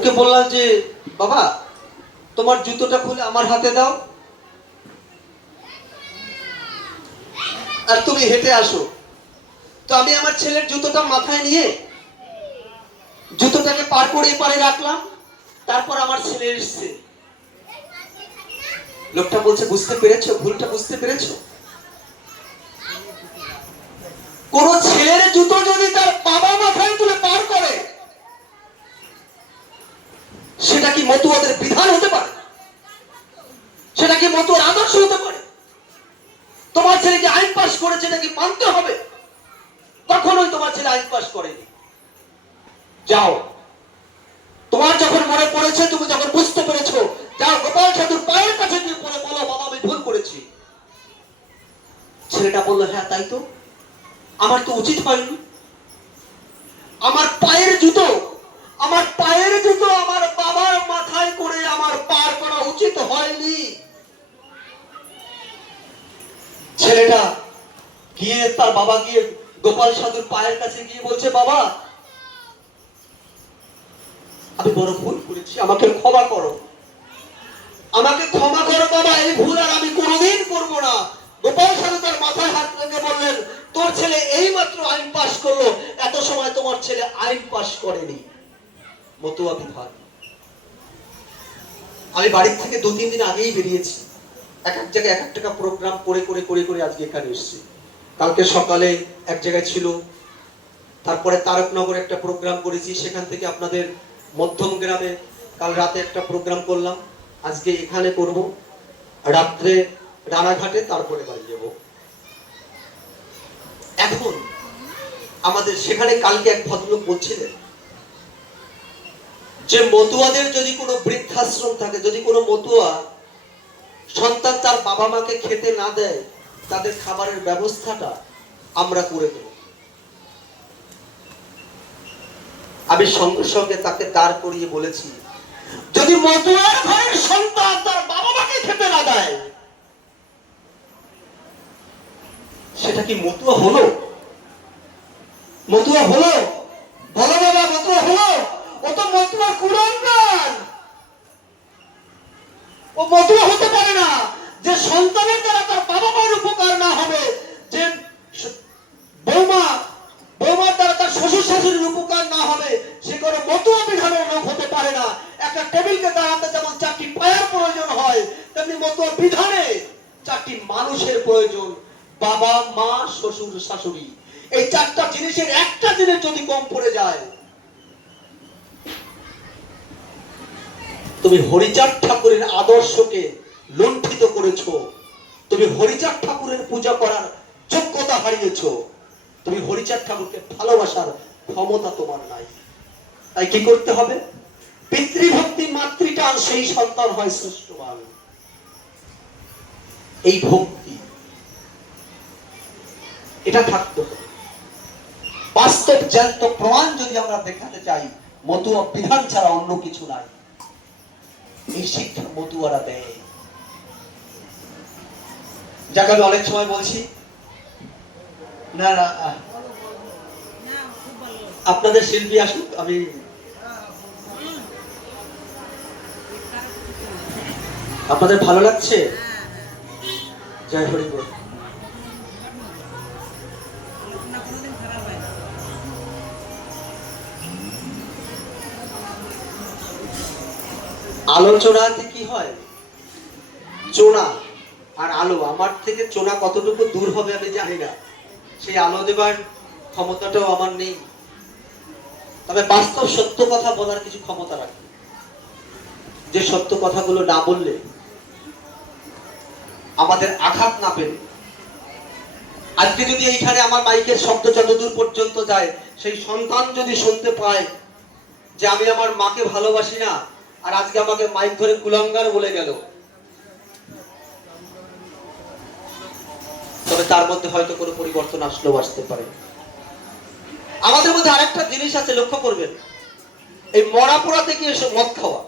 ওকে বললাম যে বাবা তোমার জুতোটা খুলে আমার হাতে দাও আর তুমি হেঁটে আসো। তো আমি আমার ছেলের জুতোটা মাথায় নিয়ে জুতোটাকে পার করে এপারে রাখলাম। তারপর আমার ছেলে এসছে। লোকটা বলছে বুঝতে পেরেছো, ভুলটা বুঝতে পেরেছো? কোন ছেলের জুতো যদি তার বাবা মাথায় তুলে পার করে সেটা কি মতুয়াদের বিধান হতে পারে? সেটা কি মতুয়ার আদর্শ হতে পারে? তোমার ছেলে যে আইন পাস করেছে এটা কি মানতে হবে? কখনোই তোমার ছেলে আইন পাস করেনি। যাও, তোমার যখন মনে পড়েছে, তুমি যখন বুঝতে পেরেছো, যাও গোপাল সাধুর পায়ের কাছে গিয়ে পড়ে বলো বাবা আমি ভুল করেছি। ছেলেটা বললো হ্যাঁ তাই তো, আমার তো উচিত হয়নি। আমার পায়ের জুতো আমার বাবার মাথায় করে আমার পার করা উচিত হয়নি। ছেলেটা গিয়ে তার বাবা গিয়ে গোপাল সাধুর পায়ের কাছে গিয়ে বলছে বাবা আমি বড় ভুল করেছি, আমাকে ক্ষমা করো, আমাকে ক্ষমা করো বাবা, এই ভুল আর আমি কোনোদিন করবো না। গোপাল সাধু তার মাথায় হাত রেখে বললেন তোর ছেলে এই মাত্র আইন পাস করলো, এত সময় তোমার ছেলে আইন পাস করেনি। মতুয়া বিধান। আমি বাড়ির থেকে 2-3 দিন আগেই বেরিয়েছি, এক এক জায়গায় এক এক টাকা প্রোগ্রাম করে করে করে করে আজকে এখানে এসেছি। কালকে সকালে এক জায়গায় ছিল, তারপরে তারকনগরে একটা প্রোগ্রাম করেছি, সেখান থেকে আপনাদের মধ্যম গ্রামে কাল রাতে একটা প্রোগ্রাম করলাম, আজকে এখানে করব, রাত্রে রানাঘাটে, তারপরে বাড়ি যাব। এখন আমাদের সেখানে কালকে এক ভদ্রলোক বলছিলেন যে মতুয়াদের যদি কোনো বৃদ্ধাশ্রম থাকে, যদি কোনো মতুয়া সন্তান তার বাবা মাকে খেতে না দেয়, তাদের খাবারের ব্যবস্থাটা আমরা করে দেব। আমি সঙ্গে সঙ্গে তাকে দাঁড় করিয়ে বলেছি যদি মতুয়ার ঘরের সন্তান তার বাবা মাকে খেতে না দেয় সেটা কি মতুয়া হলো? মতুয়া হলো? বলো বাবা মতুয়া হলো? ও তো মতুয়ার কুলাঙ্গার। ও মতুয়া হতে পারে না যে সন্তানের দ্বারা তার বাবা মার উপকার না হবে, যে বৌমার দ্বারা তার শ্বশুর শাশুড়ির উপকার না হবে, সে কোনো মতুয়া বিধানের লোক হতে পারে না। একটা টেবিলকে দাঁড়াতে যেমন 4টি পায়ের প্রয়োজন হয়, তেমনি মতুয়া বিধানে 4টি মানুষের প্রয়োজন, বাবা মা শ্বশুর শাশুড়ি। এই 4টা জিনিসের একটা জিনিস যদি কম পড়ে যায়, তুমি হরিচাঁদ ঠাকুরের আদর্শকে লুণ্ঠিত করেছো, তুমি হরিচাঁদ ঠাকুরের পূজা করার যোগ্যতা হারিয়েছো, তুমি হরিচাঁদ ঠাকুরকে ভালোবাসার ক্ষমতা তোমার নাই। তাই কি করতে হবে? পিতৃভক্তি মাতৃটান, সেই সন্তান হয় শ্রেষ্ঠবান। এই ভক্তি এটা থাকতে হবে। বাস্তব জ্যান্ত প্রমাণ যদি আমরা দেখাতে চাই, মতুয়া বিধান ছাড়া অন্য কিছু নাই। এই শিক্ষা মতুয়ারা দেয়। যাকে আমি অনেক সময় বলছি না না আপনাদের শিল্পী আসুক, আমি আপনাদের ভালো লাগছে? জয় হরি বল। আলোচনাতে কি হয়, চোনা আর আলো, আমার থেকে চোনা কতটুকু দূর হবে আমি জানি না, সেই আলো দেবার ক্ষমতাটাও আমার নেই। তবে বাস্তব সত্য কথা বলার কিছু ক্ষমতা রাখি, যে সত্য কথাগুলো না বললে, আমাদের আঘাত না পেলে, আজকে যদি এইখানে আমার মাইকের শব্দ যতদূর পর্যন্ত যায়, সেই সন্তান যদি শুনতে পায় যে আমি আমার মাকে ভালোবাসি না, আর আজকে আমাকে মাইক ধরে কুলাঙ্গার বলে গেল, তবে তার মধ্যে হয়তো কোনো পরিবর্তন আসলেও আসতে পারে। আমাদের মধ্যে আরেকটা জিনিস আছে, লক্ষ্য করবেন, এই মরা পোড়া থেকে এসে মদ খাওয়া।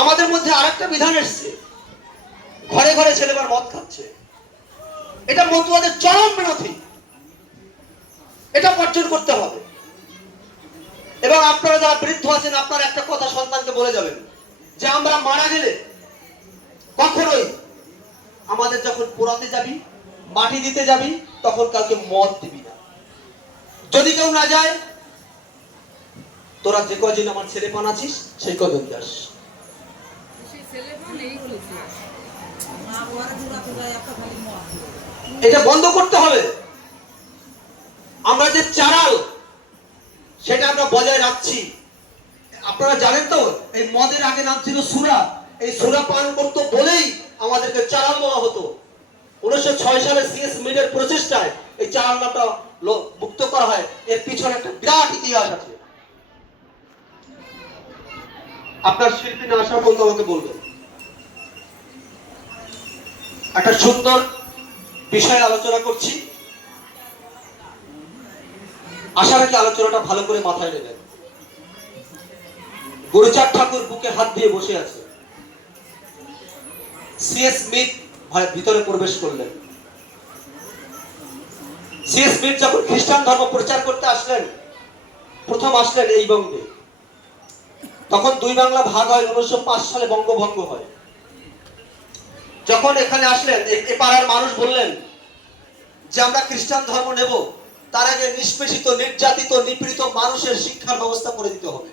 আমাদের মধ্যে আরেকটা বিধান এসছে, ঘরে ঘরে ছেলেবার মদ খাচ্ছে। এটা মতুয়াদের চরম বিরোধী, এটা বর্জন করতে হবে। এবং আপনারা যারা বৃদ্ধ আছেন, আপনারা একটা কথা সন্তানকে বলে যাবেন যে আমরা মারা গেলে কখনোই আমাদের যখন পোড়াতে যাবি, মাটি দিতে যাবি, তখন কাউকে মদ দিবি না। যদি কেউ না যায়, তোরা যে কদিন আমার ছেলে পান আছিস সেই কদিন যাস। এটা বন্ধ করতে হবে। আমরা যে চারাল সেটা আমরা বজায় রাখছি। আপনারা জানেন তো, এই মদের আগে নাম ছিল সুরা। এই সুরা পান করতো বলেই আমাদেরকে চারাল বলা হতো। 1906 সালে সিএস মিডের প্রচেষ্টায় এই চারাল নামটা মুক্ত করা হয়। এর পিছনে একটা বিরাট ইতিহাস আছে। আপনার শিল্পী না আসার পর্যন্ত আমাকে বলবেন। একটা সুন্দর বিষয়ে আলোচনা করছি, আশা রাখি আলোচনাটা ভালো করে মাথায় নেবেন। গুরুচাঁদ ঠাকুর বুকে হাত দিয়ে বসে আছে। সিএস মিড ভিতরে প্রবেশ করলেন। সিএস মিড যখন খ্রিস্টান ধর্ম প্রচার করতে আসলেন, প্রথম আসলেন এই বঙ্গে। তখন দুই বাংলা ভাগ হয়, 1905 সালে বঙ্গভঙ্গ হয়। যখন এখানে আসলেন, এই পাড়ার মানুষ বললেন যে আমরা খ্রিস্টান ধর্ম নেব, তার আগে নিষ্পেষিত, নির্যাতিত, নিপীড়িত মানুষের শিক্ষার ব্যবস্থা করে দিতে হবে।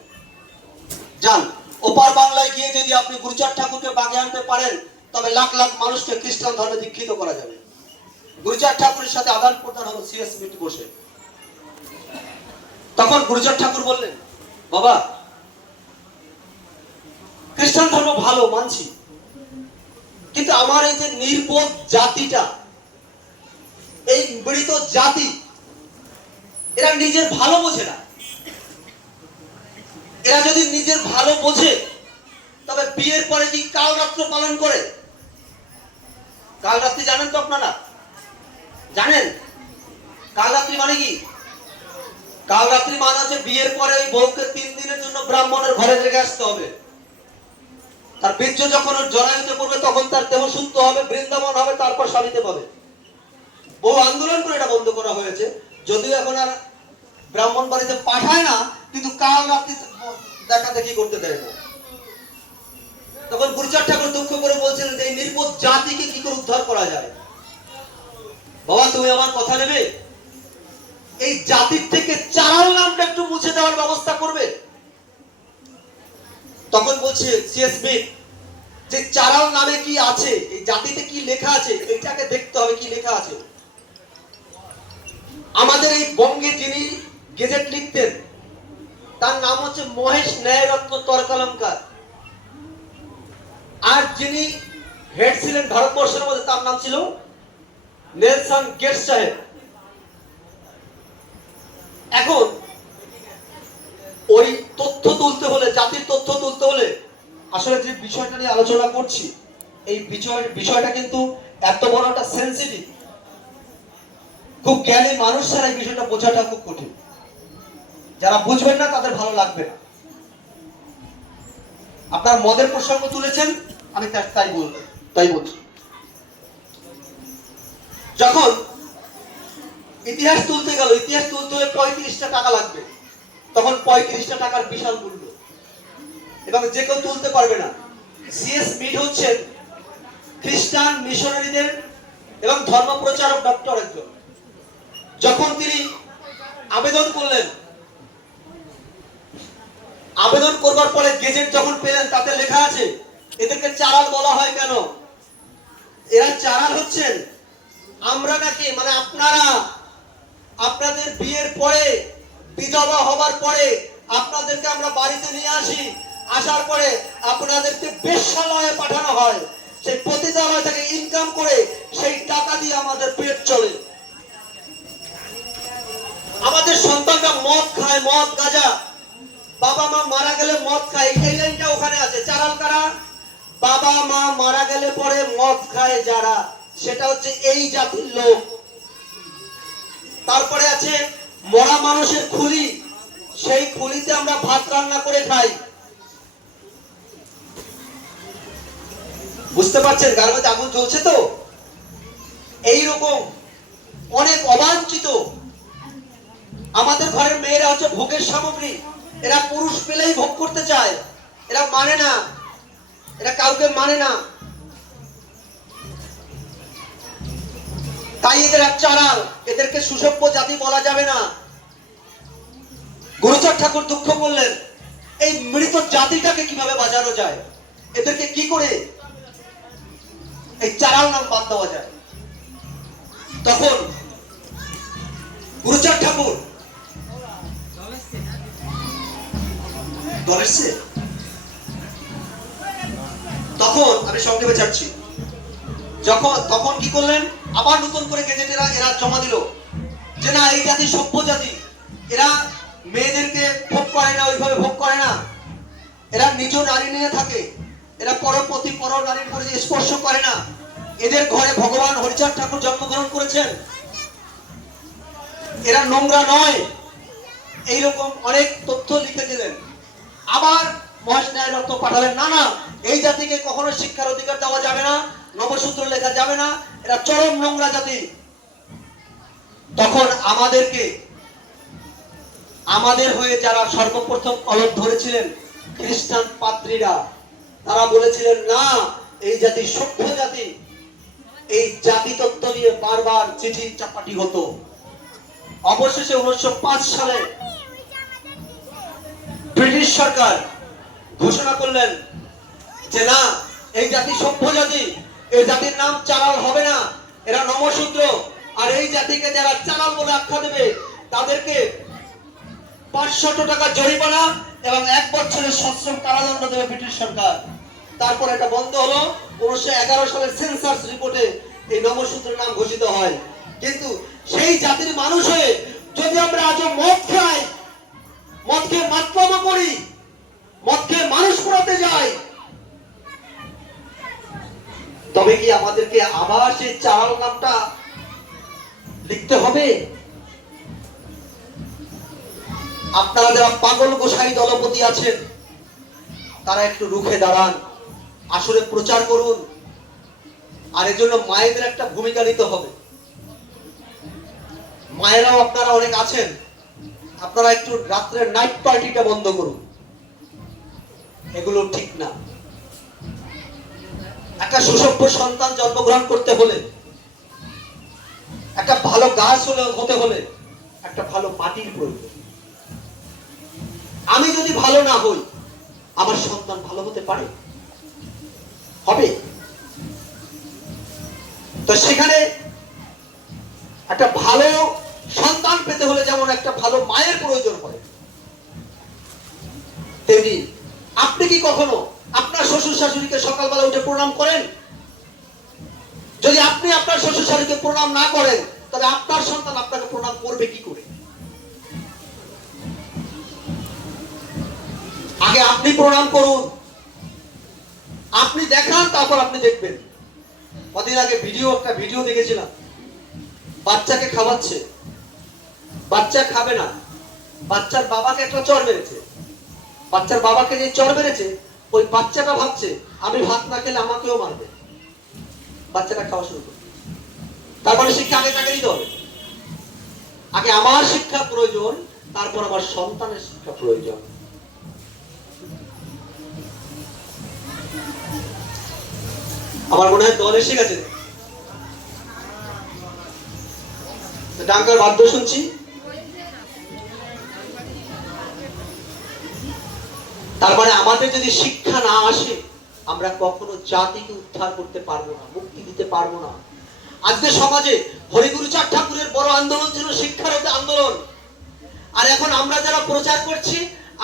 যান, ওপার বাংলায় গিয়ে যদি আপনি গুরুচাঁদ ঠাকুরকে বাগে আনতে পারেন, তবে লাখ লাখ মানুষকে খ্রিস্টান ধর্মে দীক্ষিত করা যাবে। গুরুচাঁদ ঠাকুরের সাথে আদান প্রদান হলো সিএস মিড বসে। তখন গুরুচাঁদ ঠাকুর বললেন, বাবা, খ্রিস্টান ধর্ম ভালো মানছি, কিন্তু আমার এই যে নির্বোধ জাতিটা, এই মৃত জাতি, এরা নিজের ভালো বোঝে না। এরা যদি নিজের ভালো বোঝে, তবে বিয়ের পরে কি কাল রাত্রি পালন করে? কাল রাত্রি জানেন তো আপনারা? জানেন কাল রাত্রি মানে কি? কাল রাত্রি মানে হচ্ছে বিয়ের পরে ওই বউকে 3 দিনের জন্য ব্রাহ্মণের ঘরে রেখে আসতে হবে। তার বীর্য যখন ওর জরায়ুতে পড়বে, তখন তার দেহ শুদ্ধ হবে, বৃন্দাবন হবে, তারপর স্বামীতে পাবে। বহু আন্দোলন করে এটা বন্ধ করা হয়েছে, যদিও এখন আর ব্রাহ্মণ বাড়িতে পাঠায় না, কিন্তু কাল রাত্রি দেখা দেখি করতে দেয় না। তখন গুরুচাঁদ ঠাকুর দুঃখ করে বলছিলেন যে এই নির্বোধ জাতিকে কি করে উদ্ধার করা যায়। বাবা, তুমি আমার কথা নেবে, এই জাতির থেকে চারাল নামটা একটু মুছে দেওয়ার ব্যবস্থা করবে। তখন বলছে সিএস মিড যে চারাল নামে কি আছে, এই জাতিতে কি লেখা আছে, এটাকে দেখতে হবে কি লেখা আছে। আমাদের এই বঙ্গে যিনি গেজেট লিখতেন, তার নাম হচ্ছে মহেশ ন্যায়রত্ন তর্কালঙ্কার। আর যিনি হেড ছিলেন ভারতবর্ষের মধ্যে, তার নাম ছিল নেলসন গেটস সাহেব। এখন ওই তথ্য তুলতে হলে, জাতির তথ্য তুলতে হলে, আসলে যে বিষয়টা নিয়ে আলোচনা করছি, এই বিষয়টা কিন্তু এত বড় একটা সেন্সিটিভ। খুব জ্ঞানী মানুষ ছাড়া এই বিষয়টা বোঝাটা খুব কঠিন। যারা বুঝবেন না তাদের ভালো লাগবে না। আপনার মদের প্রসঙ্গ তুলেছেন, আমি তাই বলছি। যখন ইতিহাস তুলতে গেল, ইতিহাস তুলতে হলে 35টা টাকা লাগবে। তখন 35টা টাকার বিশাল মূল্য, এবং যে কেউ তুলতে পারবে না। সিএস মিড হচ্ছেন খ্রিস্টান মিশনারিদের এবং ধর্ম প্রচারক ডক্টর একজন। যখন তিনি আবেদন করলেন, আবেদন করবার পরে গেজেট যখন পেলেন, তাতে লেখা আছে এদেরকে চারাল বলা হয় কেন? এরা চারাল হচ্ছেন আমরা নাকি, মানে আপনারা, আপনাদের বিয়ের পরে, বিধবা হবার পরে আপনাদেরকে আমরা বাড়িতে নিয়ে আসি, আসার পরে আপনাদেরকে বেশ্যালয়ে পাঠানো হয়। সেই পতিতালয় থেকে ইনকাম করে সেই টাকা দিয়ে আমাদের পেট চলে। আমাদের সন্তানরা মদ খায়, মদ গাঁজা, বাবা মা মারা গেলে মদ খায়। এই লাইনটা ওখানে আছে। চারাল কারা? বাবা মা মারা গেলে পরে মদ খায় যারা, সেটা হচ্ছে এই জাতির লোক। তারপরে আছে মরা মানুষের খুলি, সেই খুলিতে আমরা ভাত রান্না করে খাই। বুঝতে পারছেন গার মধ্যে আগুন জ্বলছে তো? এইরকম অনেক অবাঞ্ছিত। আমাদের ঘরের মেয়েরা হচ্ছে ভোগের সামগ্রী। এরা পুরুষ পেলেই ভোগ করতে চায়, এরা মানে না, এরা কাউকে মানে না, তাই এদের এক চাড়াল, এদেরকে সুসভ্য জাতি বলা যাবে না। গুরুচাঁদ ঠাকুর দুঃখ করলেন এই মৃত জাতিটাকে কিভাবে বাঁচানো যায়, এদেরকে কি করে এই চাড়াল নাম বাদ দেওয়া যায়। তখন গুরুচাঁদ ঠাকুর তখন আমি সংক্ষেপে ছাড়ছি, তখন কি করলেন, আবার নতুন করে গেজেট এরা জমা দিল যে না এই জাতি সভ্য জাতি, এরা মেয়েদেরকে ভোগ করে না, ওইভাবে ভোগ করে না, এরা নিজ নারী নিয়ে থাকে, এরা পরপতি পর নারীর উপরে স্পর্শ করে না, এদের ঘরে ভগবান হরিচাঁদ ঠাকুর জন্মগ্রহণ করেছেন, এরা নোংরা নয়, এইরকম অনেক তথ্য লিখে দিলেন। আবার মহেশ ন্যায় রত্ন পাঠালেন, না না এই জাতিকে কখনো শিক্ষার অধিকার দেওয়া যাবে না, নবসূত্র লেখা যাবে না, এরা চরম নোংরা জাতি। তখন আমাদের হয়ে যারা সর্বপ্রথম কলম ধরেছিলেন খ্রিস্টান পাদ্রীরা, তারা বলেছিলেন না এই জাতি সভ্য জাতি। এই জাতি তত্ত্ব নিয়ে বারবার চিঠি চাপাটি হতো। অবশেষে 1905 সালে ব্রিটিশ সরকার ঘোষণা করলেন যে না এই জাতি সভ্য জাতি, এই জাতির নাম চালাল হবে না, এরা নমশূদ্র, আর এই জাতিকে যারা চালাল বলে আখ্যা দেবে তাদেরকে 500 টাকা জরিমানা এবং 1 বছরের সশ্রম কারাদণ্ড দেবে ব্রিটিশ সরকার। তারপর এটা বন্ধ হলো। 1911 সালের সেন্সাস রিপোর্টে এই নমশূদ্র নাম ঘোষিত হয়। কিন্তু সেই জাতির মানুষ হয়ে যদি আমরা আজও মদ খাই, মদকে মাতলামো করি, মদকে মানুষ পড়াতে যাই, তবে কি আমাদেরকে আবার সেই চালাল নামটা লিখতে হবে? আপনারা যারা পাগল গোসাই দলপতি আছেন তারা একটু রুখে দাঁড়ান, আসলে প্রচার করুন। আর এর জন্য মায়েদের একটা ভূমিকা নিতে হবে। মায়েরাও আপনারা অনেক আছেন, আপনারা একটু রাত্রের নাইট পার্টিটা বন্ধ করুন, এগুলো ঠিক না। একটা সুসভ্য সন্তান জন্মগ্রহণ করতে হলে, একটা ভালো গাছ হতে হলে একটা ভালো মাটির প্রয়োজন। আমি যদি ভালো না হই আমার সন্তান ভালো হতে পারে? হবে? তো সেখানে একটা ভালো সন্তান পেতে হলে যেমন একটা ভালো মায়ের প্রয়োজন হয়, তেমনি আপনি কি কখনো আপনার শ্বশুর শাশুড়িকে সকালবেলা উঠে প্রণাম করেন? যদি আপনি আপনার শ্বশুর শাশুড়িকে প্রণাম না করেন তবে আপনার সন্তান আপনাকে প্রণাম করবে কি করে? আগে আপনি প্রণাম করুন, আপনি দেখান, তারপর আপনি দেখবেন। কদিন আগে একটা ভিডিও দেখেছিলাম, বাচ্চাকে খাওয়াচ্ছে, বাচ্চা খাবে না, বাচ্চার বাবাকে একটা চড় মেরেছে। বাচ্চার বাবাকে যে চড় মেরেছে ওই বাচ্চাটা ভাবছে আমি ভাত না খেলে আমাকেও মারবে, বাচ্চাটা খাওয়া শুরু করবে। তারপরে শিক্ষা আগে তাকে দিতে হবে। আগে আমার শিক্ষা প্রয়োজন, তারপর আমার সন্তানের শিক্ষা প্রয়োজন। আমার মনে হয় দল এসে গেছে, ডাঙ্কার বাদ্য শুনছি। তারপরে আমাদের যদি শিক্ষা না আসে আমরা কখনো জাতিকে উদ্ধার করতে পারবো না, মুক্তি দিতে পারবো না। আজকে সমাজে হরিগুরুচাঁদ ঠাকুরের বড় আন্দোলন ছিল শিক্ষার আন্দোলন, আর এখন আমরা যারা প্রচার করছি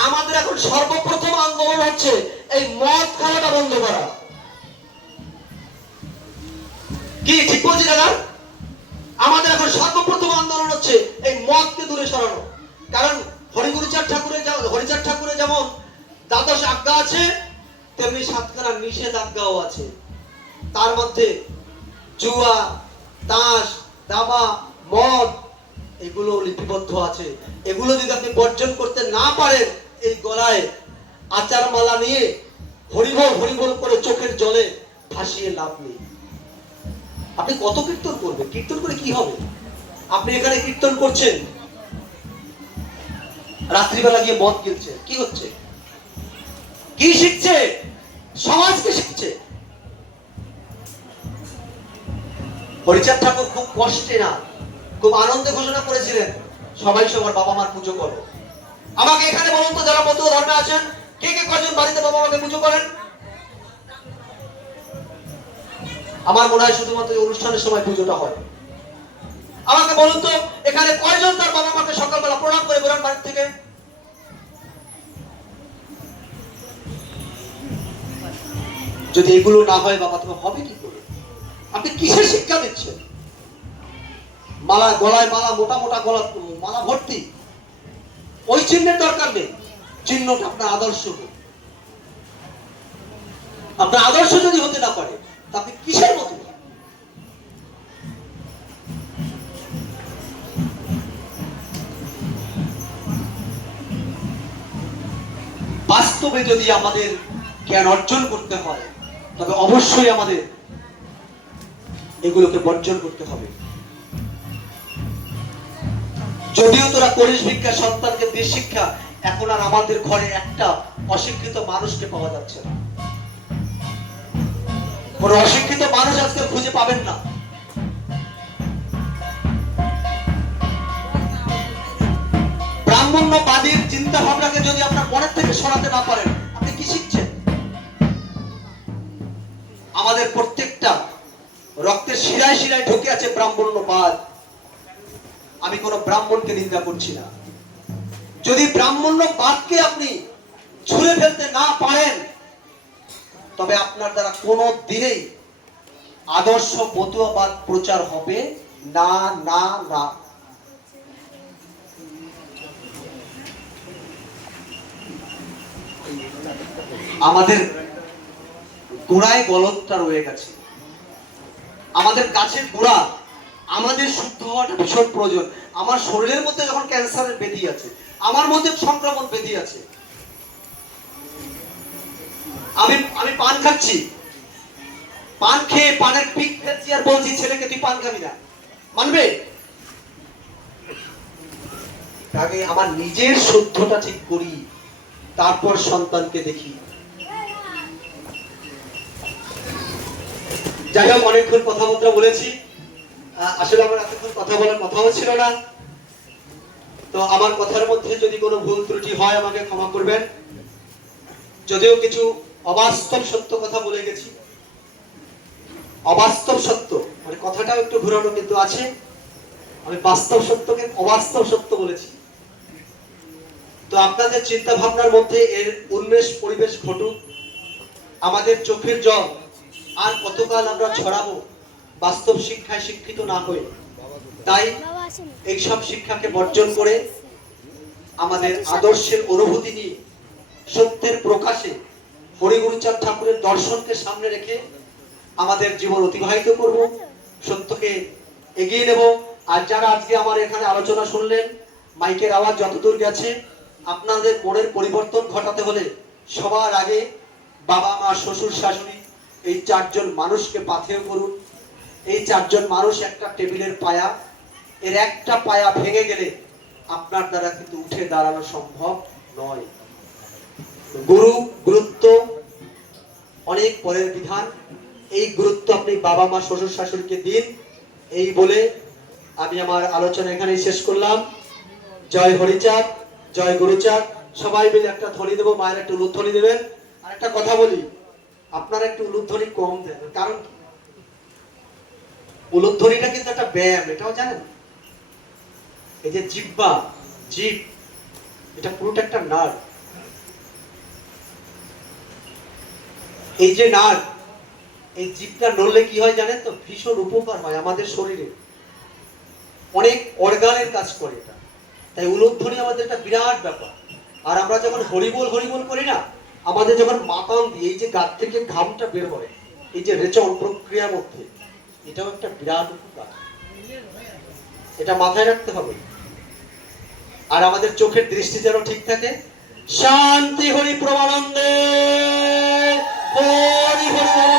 আমাদের এখন সর্বপ্রথম আন্দোলন হচ্ছে এই মদ খাওয়াটা বন্ধ করা। কি ঠিক বলছি দাদা? আমাদের এখন সর্বপ্রথম আন্দোলন হচ্ছে এই মদকে দূরে সরানো। কারণ হরিচাঁদ ঠাকুরের যেমন দ্বাদশ আজ্ঞা আছে তেমনি 7খানা নিষেধাজ্ঞাও আছে। তার মধ্যে জুয়া, তাস, দাবা, মদ এগুলো লিপিবদ্ধ আছে। এগুলো যদি আপনি বর্জন করতে না পারেন, এই গলায় আচার মালা নিয়ে হরিবল হরিবল করে চোখের জলে ভাসিয়ে লাভ নেই। আপনি কত কীর্তন করবেন? কীর্তন করে কি হবে? আপনি এখানে কীর্তন করছেন, রাত্রিবেলা গিয়ে মদ গিলছে, কি হচ্ছে? কি শিখছে? সমাজকে শিখছে। হরিচাঁদ ঠাকুর খুব কষ্টে না খুব আনন্দে ঘোষণা করেছিলেন, সবাই সবার বাবা মার পুজো করো। আমাকে এখানে বলুন তো, যারা মতুয়া ধর্মে আছেন, কে কে কজন বাড়িতে বাবা মাকে পুজো করেন? আমার মনে হয় শুধুমাত্র এই অনুষ্ঠানের সময় পুজোটা হয়। আমাকে বলুন তো, এখানে কয়জন তার বাবা মাকে সকালবেলা প্রণাম করে বেরোন বাড়ি থেকে? যদি এগুলো না হয় বাবা, তুমি হবে কি করে? আপনি কিসের শিক্ষা দিচ্ছেন? মালা গলায়, মালা মোটা মোটা গলা, মালা ভর্তি, ওই চিহ্নের দরকার নেই। চিহ্নটা আপনার আদর্শ হোক। আপনার আদর্শ যদি হতে না পারে, তা আপনি কিসের মতো? বাস্তবে যদি আমাদের জ্ঞান অর্জন করতে হয়, তবে অবশ্যই আমাদের এগুলোকে বর্জন করতে হবে। যদিও তোরা করিস ভিক্ষা, সন্তানকে দিয়ে শিক্ষা, এখন আর আমাদের ঘরে একটা অশিক্ষিত মানুষকে পাওয়া যাচ্ছে না। কোন অশিক্ষিত মানুষ আজকে খুঁজে পাবেন না। ব্রাহ্মণ্যবাদীর চিন্তা ভাবনাকে যদি আপনার মনের থেকে সরাতে না পারেন, আপনি কি শিখছেন? আমাদের প্রত্যেকটা রক্তের শিরায় শিরায় ঢুকে আছে ব্রাহ্মণ্যবাদ। আমি কোন ব্রাহ্মণকে নিন্দা করছি না। যদি ব্রাহ্মণ্যবাদকে আপনি ছুঁড়ে ফেলতে না পারেন, তবে আপনার দ্বারা কোনো দিনেই আদর্শ মতুয়াবাদ প্রচার হবে না, না, না। আমাদের গোড়ায় গলতটা রয়ে গেছে। আমাদের গাছের গোড়া, আমাদের শুদ্ধ হওয়াটা ভীষণ প্রয়োজন। আমার শরীরের মধ্যে যখন ক্যান্সারের ব্যাধি আছে, আমার মধ্যে সংক্রমণ ব্যাধি আছে, আমি পান খাচ্ছি, পান খেয়ে পানের পিক ফেলছি আর বলছি ছেলেকে তুই পান খাবি না, মানবে? আগে আমার নিজের শুদ্ধতা ঠিক করি, তারপর সন্তানকে দেখি। যাই হোক, অনেকক্ষণ কথাবার্তা বলেছি। আসলে আমার এতক্ষণ কথা বলার কথাও ছিল না। তো আমার কথার মধ্যে যদি কোনো ভুল ত্রুটি হয়, আমাকে ক্ষমা করবেন। যদিও কিছু অবাস্তব সত্য কথা বলে গেছি, অবাস্তব সত্য মানে কথাটাও একটু ঘুরানো কিন্তু আছে। আমি বাস্তব সত্যকে অবাস্তব সত্য বলেছি। তো আপনাদের চিন্তা ভাবনার মধ্যে এর উন্মেষ পরিবেশ ঘটুক। আমাদের চোখের জল আর কতকাল আমরা ছড়াবো বাস্তব শিক্ষায় শিক্ষিত না হয়ে? তাই এইসব শিক্ষাকে বর্জন করে আমাদের আদর্শের অনুভূতি নিয়ে সত্যের প্রকাশে হরিগুরুচাঁদ ঠাকুরের দর্শনকে সামনে রেখে আমাদের জীবন অতিবাহিত করব, সত্যকে এগিয়ে নেব। আর যারা আজকে আমার এখানে আলোচনা শুনলেন, মাইকের আওয়াজ যতদূর গেছে, আপনাদের মনের পরিবর্তন ঘটাতে হলে সবার আগে বাবা মা শ্বশুর শাশুড়ি এই চারজন মানুষকে পাথেয় করুন। এই চারজন মানুষ একটা টেবিলের পায়া, এর একটা পায়া ভেঙে গেলে আপনার দ্বারা কিন্তু উঠে দাঁড়ানো সম্ভব নয়। গুরু গুরুত্ব অনেক পরের বিধান, এই গুরুত্ব আপনি বাবা মা শ্বশুর শাশুড়িকে দিন। এই বলে আমি আমার আলোচনা এখানেই শেষ করলাম। জয় হরিচাঁদ, জয় গুরুচাঁদ। সবাই মিলে একটা ধ্বনি দেবো, মায়ের একটু উলুধ্বনি দেবেন। আর একটা কথা বলি, আপনারা একটু উলুধ্বনি কম দেন, কারণ উলুধ্বনিটা কিন্তু একটা ব্যায়াম, এটাও জানেন। এই যে জিহ্বা, জিভ, এটা পুরোটা একটা নার্ভ। এই যে নার্ভ, এই জিভটা নড়লে কি হয় জানেন তো? ভীষণ উপকার হয় আমাদের শরীরে, অনেক অর্গানের কাজ করে এটা। তাই উলুধ্বনি আমাদের একটা বিরাট ব্যাপার। আর আমরা যখন হরিবোল হরিবোল করি না, আমাদের যখন মাতাল দিয়ে এই যে গাছ থেকে ঘামটা বের হয়, এই যে রেচন প্রক্রিয়ার মধ্যে, এটাও একটা বিরাট উপকার। এটা মাথায় রাখতে হবে। আর আমাদের চোখের দৃষ্টি যেন ঠিক থাকে। শান্তি হরি প্রমানন্দে, হরি হরি।